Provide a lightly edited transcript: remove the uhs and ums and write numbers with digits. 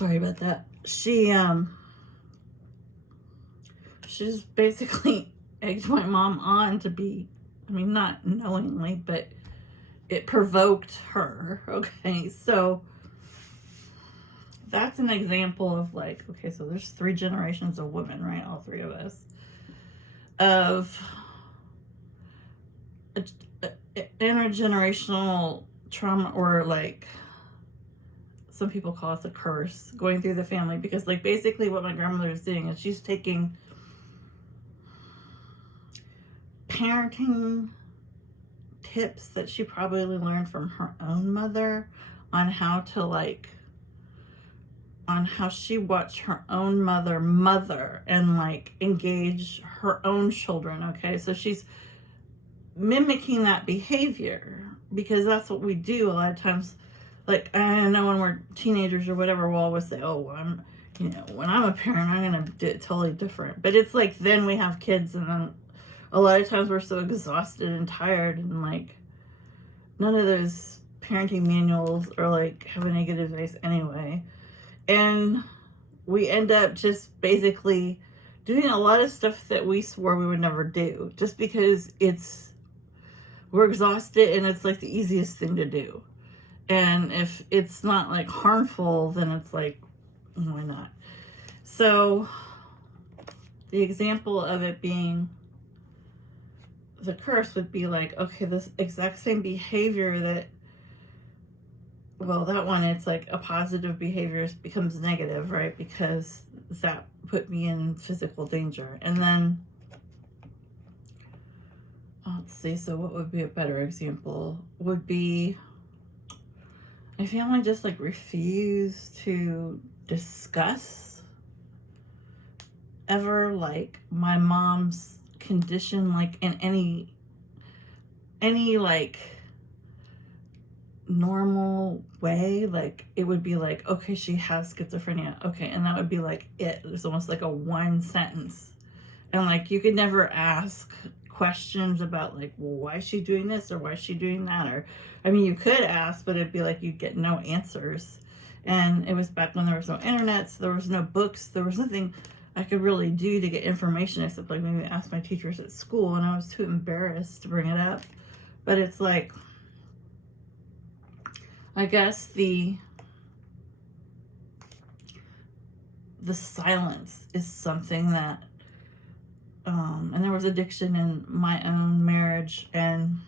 Sorry about that. She just basically egged my mom on to be, I mean, not knowingly, but it provoked her. Okay, so that's an example of like, okay, so there's 3 generations of women, right? All 3 of us, of intergenerational trauma, or like some people call it the curse, going through the family. Because like basically what my grandmother is doing is she's taking parenting tips that she probably learned from her own mother on how to on how she watched her own mother and like engage her own children. Okay, so she's mimicking that behavior because that's what we do a lot of times. Like, I know when we're teenagers or whatever, we'll always say, oh, when I'm a parent, I'm gonna do it totally different. But it's like then we have kids, and then a lot of times we're so exhausted and tired, and like none of those parenting manuals are like have a negative advice anyway. And we end up just basically doing a lot of stuff that we swore we would never do, just because we're exhausted and it's like the easiest thing to do. And if it's not like harmful, then it's like, why not? So the example of it being the curse would be like, okay, this exact same behavior that, well, that one, it's like a positive behavior becomes negative, right? Because that put me in physical danger. And then, let's see, so what would be a better example? Would be my family just like refused to discuss ever like my mom's condition, like in any like normal way. Like it would be like, okay, she has schizophrenia, okay, and that would be like it was almost like a one sentence. And like you could never ask questions about like, well, why is she doing this or why is she doing that? Or I mean, you could ask, but it'd be like you'd get no answers. And it was back when there was no internet, so there was no books, there was nothing I could really do to get information except like maybe ask my teachers at school, and I was too embarrassed to bring it up. But it's like, I guess the silence is something that and there was addiction in my own marriage, and